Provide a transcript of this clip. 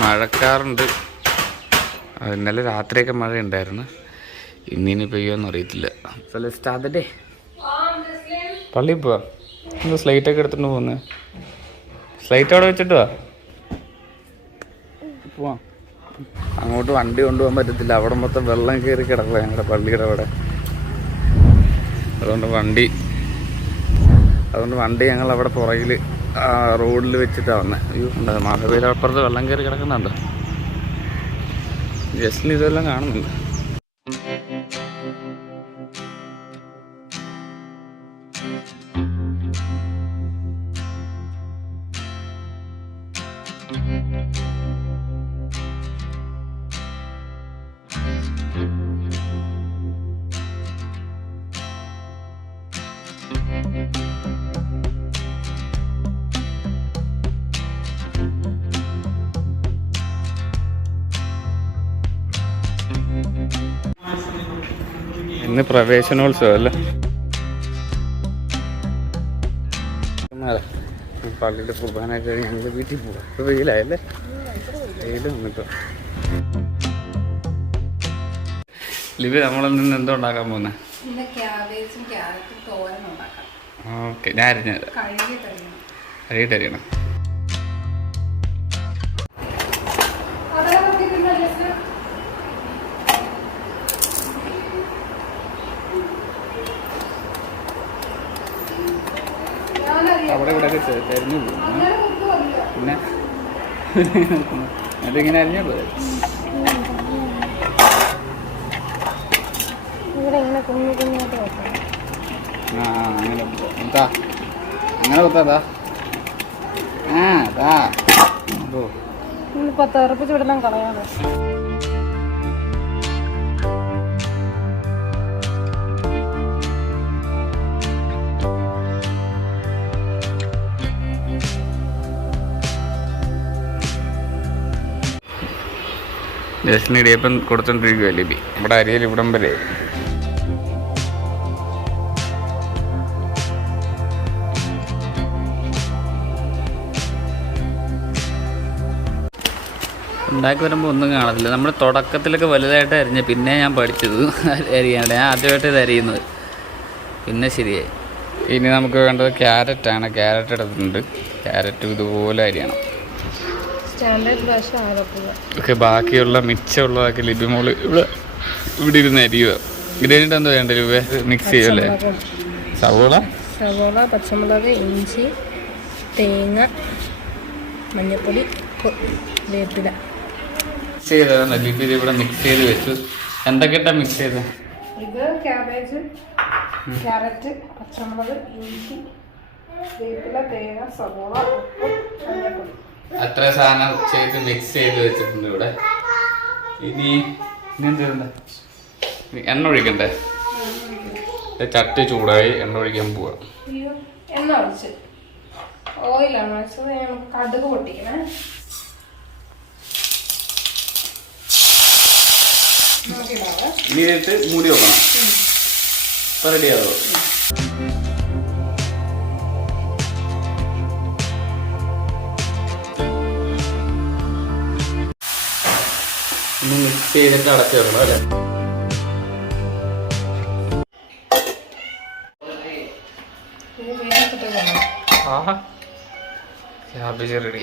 മഴക്കാറുണ്ട്. ഇന്നലെ രാത്രിയൊക്കെ മഴ ഉണ്ടായിരുന്നു. ഇന്നിനി പെയ്യുമെന്ന് അറിയത്തില്ല. സ്റ്റാർട്ടേ പള്ളിയിൽ പോവാ. എന്താ സ്ലൈറ്റൊക്കെ എടുത്തിട്ട് പോകുന്നത്? സ്ലൈറ്റ് അവിടെ വെച്ചിട്ട് പോവാം. അങ്ങോട്ട് വണ്ടി കൊണ്ടുപോകാൻ പറ്റത്തില്ല. അവിടെ മൊത്തം വെള്ളം കയറി കിടക്കുക ഞങ്ങളുടെ പള്ളിയുടെ അവിടെ. അതുകൊണ്ട് വണ്ടി ഞങ്ങൾ അവിടെ പുറകിൽ റോഡിൽ വെച്ചിട്ടാണ് വന്നത്. അയ്യോ ഉണ്ട് മഴ പെയ്ത അപ്പുറത്ത് വെള്ളം കയറി കിടക്കുന്നുണ്ടോ? ജസ്റ്റിന് ഇതെല്ലാം കാണുന്നുണ്ട്. ഇന്ന് പ്രവേശനോത്സവം അല്ലേ? പള്ളിയുടെ കുർബാനയൊക്കെ കഴിഞ്ഞ് ഞങ്ങൾ വീട്ടിൽ പോവാം. ഇപ്പോൾ വെയിലായല്ലേ? വെയിൽ വന്നിട്ടോ. ലിവി നമ്മളിൽ നിന്ന് എന്തോ ഉണ്ടാക്കാൻ പോകുന്നത്? ഓക്കെ, ഞാൻ അരിഞ്ഞത് കഴുകിട്ടരിയണം. അവിടെ ഇവിടെ തെരഞ്ഞു പോകും. പിന്നെ അതിങ്ങനെ അരിഞ്ഞാൽ പോരെ? അങ്ങനെ കുത്താ, അങ്ങനെ കുത്താ. തെറപ്പിച്ച് വിടണം കളയാതെ. ജസ്റ്റിന് ഇടിയപ്പം കൊടുത്തോണ്ടിരിക്കുക ലിബി. ഇവിടെ അരിയിൽ ഇവിടം വരെ ഉണ്ടാക്കി വരുമ്പോൾ ഒന്നും കാണത്തില്ല. നമ്മൾ തുടക്കത്തിലൊക്കെ വലുതായിട്ട് അരിഞ്ഞ് പിന്നെ ഞാൻ പഠിച്ചത് അരിയാണ്ട്. ഞാൻ ആദ്യമായിട്ട് ഇത് അരിയുന്നത്, പിന്നെ ശരിയായി. ഇനി നമുക്ക് വേണ്ടത് ക്യാരറ്റാണ്. ക്യാരറ്റ് എടുത്തിട്ടുണ്ട്. ക്യാരറ്റ് ഇതുപോലെ അരിയണം. ഒക്കെ ബാക്കിയുള്ള മിച്ചമുള്ളതൊക്കെ ലിബി മോള് ഇവിടെ ഇരുന്ന് അരിയുക. ഇത് കഴിഞ്ഞിട്ട് എന്താ വേണ്ട രൂപ? മിക്സ് ചെയ്യുമല്ലേ? സവോള, പച്ചമുളക്, ഇഞ്ചി, തേങ്ങ, മഞ്ഞൾപ്പൊടി, വേപ്പില മിക്സ് ചെയ്തതാണ്. ലിബി ഇവിടെ മിക്സ് ചെയ്ത് വെച്ചു. എന്തൊക്കെയാ മിക്സ് ചെയ്ത്? ഇത് ക്യാബേജ്, ക്യാരറ്റ്, പച്ചമുളക്, ഇഞ്ചി, വേപ്പില, തേങ്ങ, സവോള, ഉപ്പ്, മഞ്ഞൾപ്പൊടി. അത്ര സാധനം ചെയ്ത് മിക്സ് ചെയ്ത് വെച്ചിട്ടുണ്ട് ഇവിടെ. ഇനി എന്തുണ്ട്? എണ്ണ ഒഴിക്കണ്ടേ? ചട്ടി ചൂടായി, എണ്ണ ഒഴിക്കാൻ പോവാ. എണ്ണ ഒഴിച്ച് ഓയിലാണ് ഒഴിച്ചത്. കടുക് പൊട്ടിക്കണേ. ഇനി ഇട്ട് മൂടി വെക്കണം. ഇപ്പൊ റെഡിയാവോ? മിക്സ് ചെയ്തിട്ട് അടച്ചു വെക്കണം അല്ലേ? Cabbage ready.